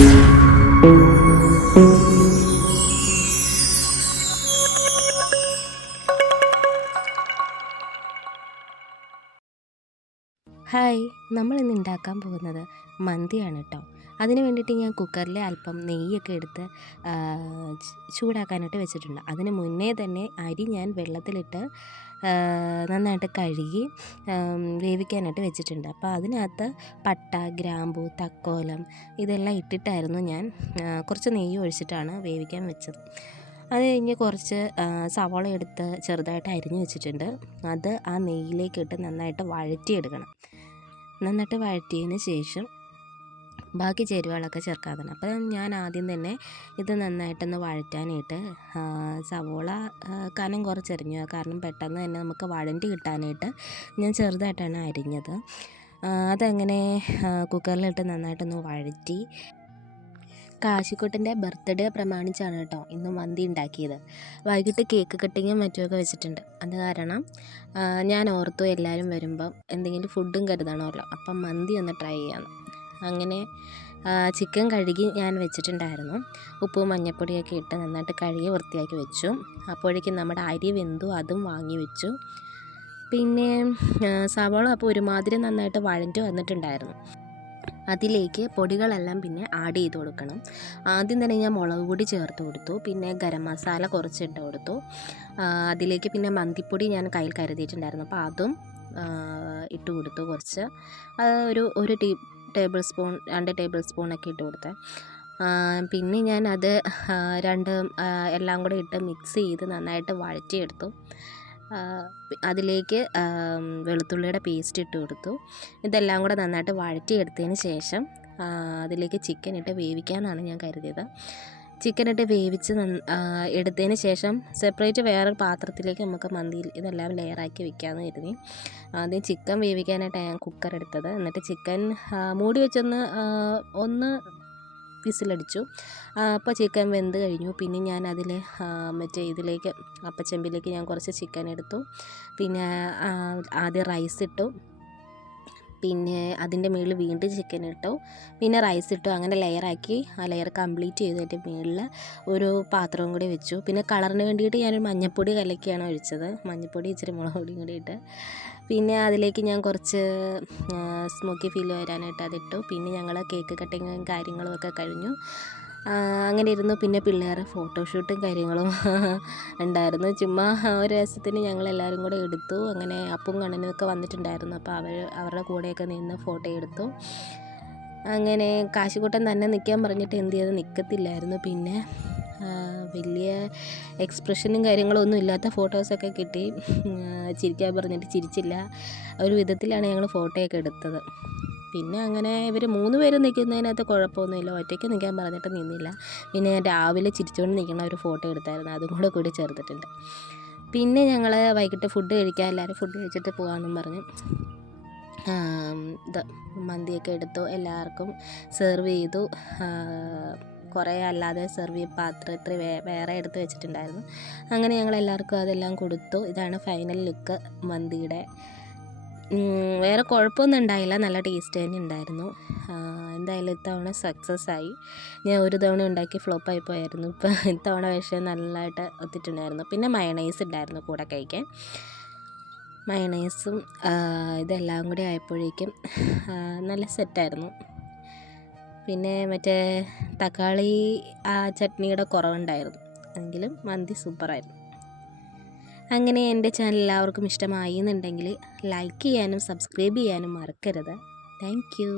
Hi, നമ്മളിന്ന് ഉണ്ടാക്കാൻ പോകുന്നത് മന്തിയാണ് കേട്ടോ. അതിന് വേണ്ടിയിട്ട് ഞാൻ കുക്കറിൽ അല്പം നെയ്യൊക്കെ എടുത്ത് ചൂടാക്കാനായിട്ട് വെച്ചിട്ടുണ്ട്. അതിന് മുന്നേ തന്നെ അരി ഞാൻ വെള്ളത്തിലിട്ട് നന്നായിട്ട് കഴുകി വേവിക്കാനായിട്ട് വെച്ചിട്ടുണ്ട്. അപ്പോൾ അതിനകത്ത് പട്ട, ഗ്രാമ്പൂ, തക്കോലം ഇതെല്ലാം ഇട്ടിട്ടായിരുന്നു ഞാൻ കുറച്ച് നെയ്യ് ഒഴിച്ചിട്ടാണ് വേവിക്കാൻ വെച്ചത്. അത് കഴിഞ്ഞ് കുറച്ച് സവാള എടുത്ത് ചെറുതായിട്ട് അരിഞ്ഞ് വെച്ചിട്ടുണ്ട്. അത് ആ നെയ്യിലേക്കിട്ട് നന്നായിട്ട് വഴറ്റിയെടുക്കണം. നന്നായിട്ട് വഴറ്റിയതിന് ശേഷം ബാക്കി ചേരുവകളൊക്കെ ചേർക്കാവുന്നതാണ്. അപ്പം ഞാൻ ആദ്യം തന്നെ ഇത് നന്നായിട്ടൊന്ന് വഴറ്റാനായിട്ട് സവോള കനം കുറച്ചരിഞ്ഞു, കാരണം പെട്ടെന്ന് തന്നെ നമുക്ക് വഴണ്ടി കിട്ടാനായിട്ട് ഞാൻ ചെറുതായിട്ടാണ് അരിഞ്ഞത്. അതങ്ങനെ കുക്കറിലിട്ട് നന്നായിട്ടൊന്ന് വഴറ്റി. കാശിക്കുട്ടൻ്റെ ബർത്ത്ഡേ പ്രമാണിച്ചാണ് കേട്ടോ ഇന്ന് മന്തി ഉണ്ടാക്കിയത്. വൈകിട്ട് കേക്ക് കട്ടിങ്ങും മറ്റുമൊക്കെ വെച്ചിട്ടുണ്ട്. അത് കാരണം ഞാൻ ഓർത്തു എല്ലാവരും വരുമ്പം എന്തെങ്കിലും ഫുഡും കരുതണമല്ലോ, അപ്പം മന്തി ഒന്ന് ട്രൈ ചെയ്യാമെന്ന്. അങ്ങനെ ചിക്കൻ കഴുകി ഞാൻ വെച്ചിട്ടുണ്ടായിരുന്നു. ഉപ്പും മഞ്ഞൾപ്പൊടിയൊക്കെ ഇട്ട് നന്നായിട്ട് കഴുകി വൃത്തിയാക്കി വെച്ചു. അപ്പോഴേക്കും നമ്മുടെ അരി വെന്തു, അതും വാങ്ങി വെച്ചു. പിന്നെ സവാള അപ്പോൾ ഒരുമാതിരി നന്നായിട്ട് വഴറ്റി വന്നിട്ടുണ്ടായിരുന്നു. അതിലേക്ക് പൊടികളെല്ലാം പിന്നെ ആഡ് ചെയ്ത് കൊടുക്കണം. ആദ്യം തന്നെ ഞാൻ മുളക് പൊടി ചേർത്ത് കൊടുത്തു, പിന്നെ ഗരം മസാല കുറച്ചിട്ട് കൊടുത്തു. അതിലേക്ക് പിന്നെ മന്തിപ്പൊടി ഞാൻ കയ്യിൽ കരുതിയിട്ടുണ്ടായിരുന്നു, അപ്പോൾ അതും ഇട്ട് കൊടുത്തു. കുറച്ച് ഒരു ടേബിൾ സ്പൂൺ 2 ടേബിൾ സ്പൂണൊക്കെ ഇട്ട് കൊടുത്തേ. പിന്നെ ഞാൻ അത് എല്ലാം കൂടെ ഇട്ട് മിക്സ് ചെയ്ത് നന്നായിട്ട് വഴറ്റിയെടുത്തു. അതിലേക്ക് വെളുത്തുള്ളിയുടെ പേസ്റ്റ് ഇട്ട് കൊടുത്തു. ഇതെല്ലാം കൂടെ നന്നായിട്ട് വഴറ്റിയെടുത്തതിന് ശേഷം അതിലേക്ക് ചിക്കൻ ഇട്ട് വേവിക്കാമെന്നാണ് ഞാൻ കരുതിയത്. ചിക്കൻ ഇട്ട് വേവിച്ച് എടുത്തതിന് ശേഷം സെപ്പറേറ്റ് വേറൊരു പാത്രത്തിലേക്ക് നമുക്ക് മന്തിയിൽ ഇതെല്ലാം ലെയറാക്കി വെക്കാമെന്ന് കരുതി. ആദ്യം ചിക്കൻ വേവിക്കാനായിട്ടാണ് ഞാൻ കുക്കർ എടുത്തത്. എന്നിട്ട് ചിക്കൻ മൂടി വെച്ചൊന്ന് വിസിലടിച്ചു. അപ്പോൾ ചിക്കൻ വെന്ത് കഴിഞ്ഞു. പിന്നെ ഞാൻ അതിൽ ഇതിലേക്ക് അപ്പച്ചെമ്പിലേക്ക് ഞാൻ കുറച്ച് ചിക്കൻ എടുത്തു. പിന്നെ ആദ്യം റൈസ് ഇട്ടു, പിന്നെ അതിൻ്റെ മുകളിൽ വീണ്ടും ചിക്കൻ ഇട്ടു, പിന്നെ റൈസ് ഇട്ടു. അങ്ങനെ ലെയറാക്കി ആ ലെയർ കംപ്ലീറ്റ് ചെയ്തതിൻ്റെ മുകളിൽ ഒരു പാത്രവും കൂടി വെച്ചു. പിന്നെ കളറിന് വേണ്ടിയിട്ട് ഞാനൊരു മഞ്ഞൾപ്പൊടി കലക്കിയാണ് ഒഴിച്ചത്. മഞ്ഞൾപ്പൊടി ഇച്ചിരി മുളക് പൊടിയും കൂടി ഇട്ട്, പിന്നെ അതിലേക്ക് ഞാൻ കുറച്ച് സ്മോക്കി ഫീൽ വരാനായിട്ട് അതിട്ടു. പിന്നെ ഞങ്ങൾ കേക്ക് കട്ടിങ്ങും കാര്യങ്ങളും ഒക്കെ കഴിഞ്ഞു. അങ്ങനെ ഇരുന്നു. പിന്നെ പിള്ളേരെ ഫോട്ടോഷൂട്ടും കാര്യങ്ങളും ഉണ്ടായിരുന്നു. ചുമ്മാ ഒരു രസത്തിന് ഞങ്ങളെല്ലാവരും കൂടെ എടുത്തു. അങ്ങനെ അപ്പും കണ്ണനും ഒക്കെ വന്നിട്ടുണ്ടായിരുന്നു, അപ്പോൾ അവരുടെ കൂടെയൊക്കെ നിന്ന് ഫോട്ടോ എടുത്തു. അങ്ങനെ കാശിക്കുട്ടൻ തന്നെ നിൽക്കാൻ പറഞ്ഞിട്ട് എന്ത് ചെയ്ത് നിൽക്കത്തില്ലായിരുന്നു. പിന്നെ വലിയ എക്സ്പ്രഷനും കാര്യങ്ങളൊന്നും ഇല്ലാത്ത ഫോട്ടോസൊക്കെ കിട്ടി. ചിരിക്കാൻ പറഞ്ഞിട്ട് ചിരിച്ചില്ല. ഒരു വിധത്തിലാണ് ഞങ്ങൾ ഫോട്ടോയൊക്കെ എടുത്തത്. പിന്നെ അങ്ങനെ ഇവർ 3 പേര് നിൽക്കുന്നതിനകത്ത് കുഴപ്പമൊന്നുമില്ല. ഒറ്റയ്ക്ക് നിൽക്കാൻ പറഞ്ഞിട്ട് നിന്നില്ല. പിന്നെ ഞാൻ രാവിലെ ചിരിച്ചുകൊണ്ട് നിൽക്കുന്ന ഒരു ഫോട്ടോ എടുത്തായിരുന്നു, അതും കൂടി ചേർത്തിട്ടുണ്ട്. പിന്നെ ഞങ്ങൾ വൈകിട്ട് ഫുഡ് കഴിക്കാൻ എല്ലാവരും ഫുഡ് കഴിച്ചിട്ട് പോകാമെന്നും പറഞ്ഞു മന്തിയൊക്കെ എടുത്തു. എല്ലാവർക്കും സെർവ് ചെയ്തു. കുറേ അല്ലാതെ സെർവ് ചെയ്ത് പാത്രത്തിൽ വേറെ എടുത്ത് വെച്ചിട്ടുണ്ടായിരുന്നു. അങ്ങനെ ഞങ്ങൾ എല്ലാവർക്കും അതെല്ലാം കൊടുത്തു. ഇതാണ് ഫൈനൽ ലുക്ക് മന്തിയുടെ. വേറെ കുഴപ്പമൊന്നും ഉണ്ടായില്ല, നല്ല ടേസ്റ്റ് തന്നെ ഉണ്ടായിരുന്നു. എന്തായാലും ഇത്തവണ സക്സസ് ആയി. ഞാൻ ഒരു തവണ ഉണ്ടാക്കി ഫ്ലോപ്പായി പോയായിരുന്നു. ഇപ്പം ഇത്തവണ പക്ഷേ നല്ലതായിട്ട് ഒത്തിട്ടുണ്ടായിരുന്നു. പിന്നെ മയണൈസ് ഉണ്ടായിരുന്നു കൂടെ കഴിക്കാൻ. മയണൈസും ഇതെല്ലാം കൂടി ആയപ്പോഴേക്കും നല്ല സെറ്റായിരുന്നു. പിന്നെ മറ്റേ തക്കാളി ചട്നിയുടെ കുറവുണ്ടായിരുന്നു, എങ്കിലും മന്തി സൂപ്പറായിരുന്നു. അങ്ങനെ എൻ്റെ ചാനൽ എല്ലാവർക്കും ഇഷ്ടമായി എന്നുണ്ടെങ്കിൽ ലൈക്ക് ചെയ്യാനും സബ്സ്ക്രൈബ് ചെയ്യാനും മറക്കരുത്. Thank you.